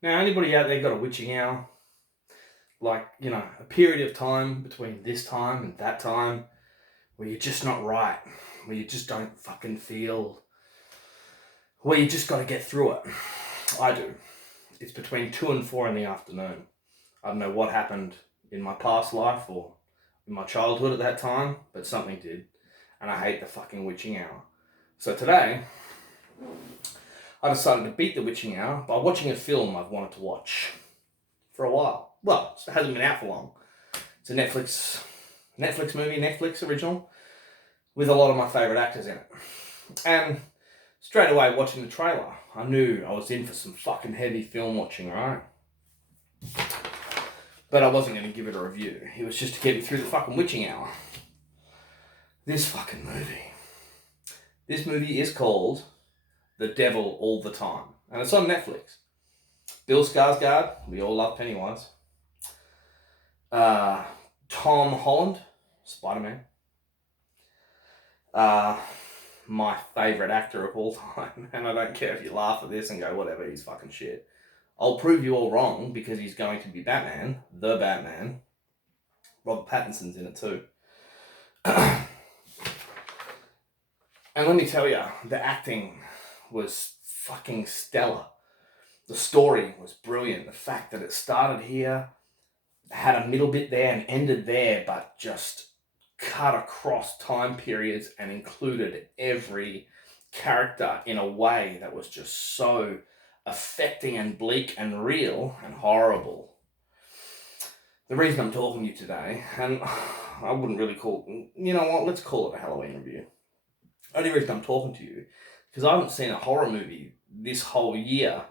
Now, anybody out there got a witching hour? Like, a period of time between this time and that time where you're just not right, where you just don't fucking feel, where you just got to get through it. I do. It's between 2 and 4 in the afternoon. I don't know what happened in my past life or in my childhood at that time, but something did. And I hate the fucking witching hour. So today, I decided to beat the witching hour by watching a film I've wanted to watch for a while. Well, it hasn't been out for long. It's a Netflix movie, Netflix original, with a lot of my favourite actors in it. And straight away, watching the trailer, I knew I was in for some fucking heavy film watching, right? But I wasn't going to give it a review. It was just to get me through the fucking witching hour. This fucking movie. This movie is called The Devil All the Time. And it's on Netflix. Bill Skarsgård, we all love Pennywise. Tom Holland, Spider-Man. My favourite actor of all time. And I don't care if you laugh at this and go, whatever, he's fucking shit. I'll prove you all wrong because he's going to be Batman, the Batman. Robert Pattinson's in it too. And let me tell you, the acting was fucking stellar. The story was brilliant. The fact that it started here, had a middle bit there and ended there, but just cut across time periods and included every character in a way that was just so affecting and bleak and real and horrible. The reason I'm talking to you today, and I wouldn't really call, you know what, let's call it a Halloween review. Only reason I'm talking to you, because I haven't seen a horror movie this whole year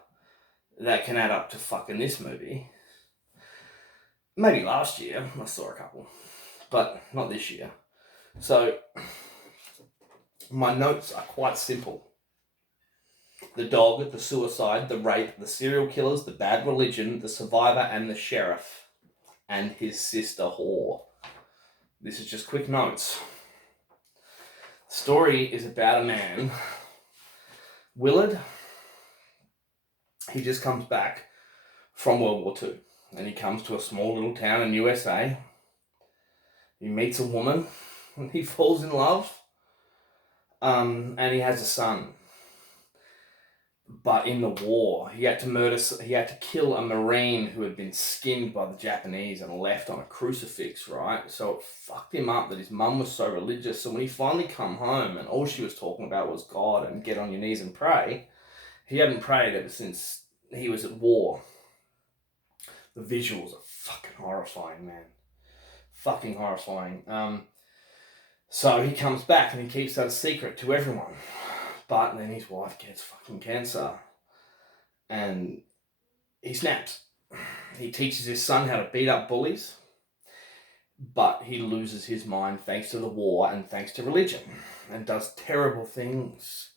that can add up to fucking this movie. Maybe last year, I saw a couple, but not this year. So, my notes are quite simple. The dog, the suicide, the rape, the serial killers, the bad religion, the survivor, and the sheriff, and his sister whore. This is just quick notes. The story is about a man, Willard. He just comes back from World War II, and he comes to a small little town in USA. He meets a woman, and he falls in love, and he has a son. But in the war, he had to kill a Marine who had been skinned by the Japanese and left on a crucifix, right? So it fucked him up that his mum was so religious. So when he finally come home and all she was talking about was God and get on your knees and pray, he hadn't prayed ever since he was at war. The visuals are fucking horrifying, man. Fucking horrifying. So he comes back and he keeps that a secret to everyone. But then his wife gets fucking cancer. And he snaps. He teaches his son how to beat up bullies. But he loses his mind thanks to the war and thanks to religion. And does terrible things.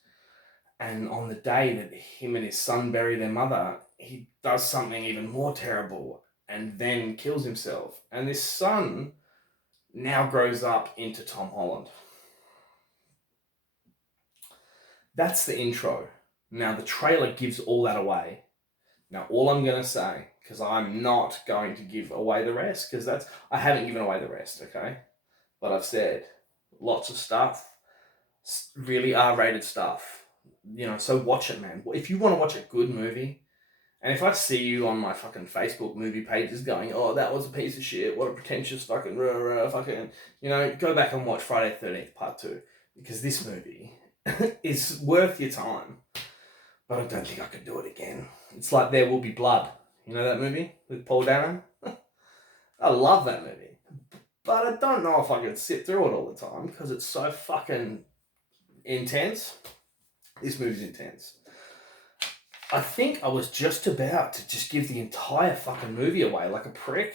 And on the day that him and his son bury their mother, he does something even more terrible and then kills himself. And this son now grows up into Tom Holland. That's the intro. Now, the trailer gives all that away. Now, all I'm going to say, because I'm not going to give away the rest, because I haven't given away the rest, okay? But I've said lots of stuff, really R-rated stuff. So watch it, man. If you want to watch a good movie, and if I see you on my fucking Facebook movie pages going, oh, that was a piece of shit, what a pretentious fucking, fucking, go back and watch Friday the 13th Part 2, because this movie is worth your time. But I don't think I could do it again. It's like There Will Be Blood. You know that movie with Paul Dano? I love that movie. But I don't know if I could sit through it all the time because it's so fucking intense. This movie's intense. I think I was just about to just give the entire fucking movie away like a prick.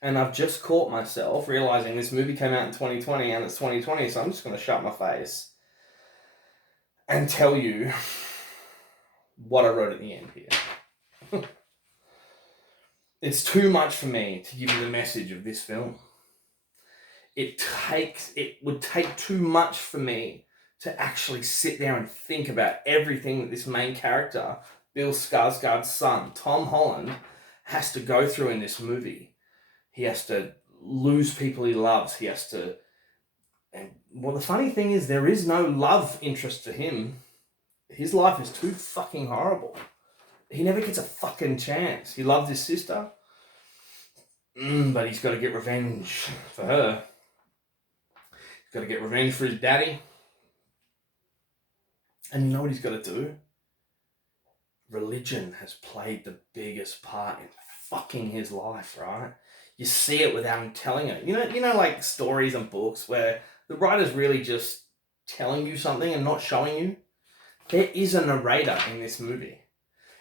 And I've just caught myself realizing this movie came out in 2020 and it's 2020, so I'm just going to shut my face and tell you what I wrote at the end here. It's too much for me to give you the message of this film. It would take too much for me to actually sit there and think about everything that this main character Bill Skarsgård's son, Tom Holland, has to go through in this movie. He has to lose people he loves. He has to... And well, the funny thing is, there is no love interest to him. His life is too fucking horrible. He never gets a fucking chance. He loves his sister, but he's got to get revenge for her. He's got to get revenge for his daddy. And you know what he's got to do? Religion has played the biggest part in fucking his life, right? You see it without him telling it. You know, like stories and books where the writer's really just telling you something and not showing you. There is a narrator in this movie.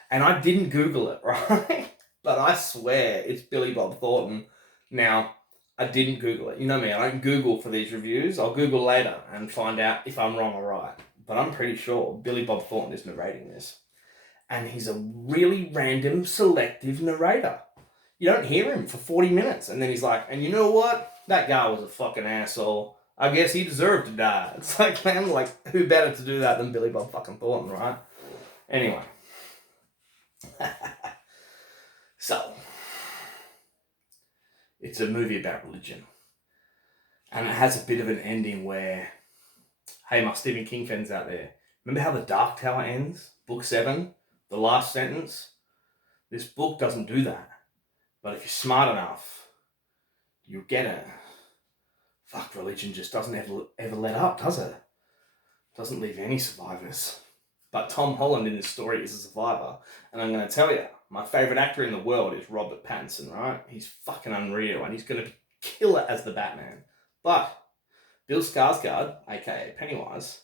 And I didn't Google it, right? But I swear it's Billy Bob Thornton. Now, I didn't Google it. You know me, I don't Google for these reviews. I'll Google later and find out if I'm wrong or right. But I'm pretty sure Billy Bob Thornton is narrating this. And he's a really random, selective narrator. You don't hear him for 40 minutes. And then he's like, and you know what? That guy was a fucking asshole. I guess he deserved to die. It's like, man, like, who better to do that than Billy Bob fucking Thornton, right? Anyway. So, it's a movie about religion. And it has a bit of an ending where, hey, my Stephen King fans out there, remember how The Dark Tower ends? Book 7, the last sentence? This book doesn't do that. But if you're smart enough, you'll get it. Fuck, religion just doesn't ever let up, does it? Doesn't leave any survivors. But Tom Holland in this story is a survivor. And I'm going to tell you, my favourite actor in the world is Robert Pattinson, right? He's fucking unreal and he's going to kill it as the Batman. But Bill Skarsgård, aka Pennywise,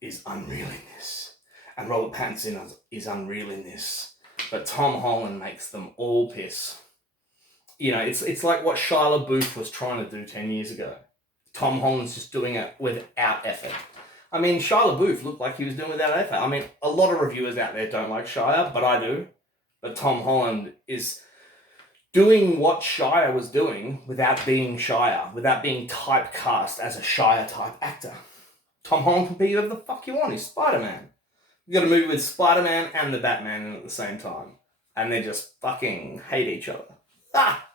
is unreal in this. And Robert Pattinson is unreal in this. But Tom Holland makes them all piss. You know, it's like what Shia LaBeouf was trying to do 10 years ago. Tom Holland's just doing it without effort. I mean, Shia LaBeouf looked like he was doing it without effort. I mean, a lot of reviewers out there don't like Shia, but I do. But Tom Holland is doing what Shia was doing without being Shia, without being typecast as a Shia-type actor. Tom Holland can be whoever the fuck you want. He's Spider-Man. You got a movie with Spider-Man and the Batman in at the same time. And they just fucking hate each other. Ah!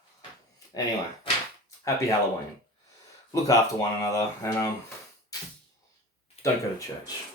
Anyway, happy Halloween. Look after one another and don't go to church.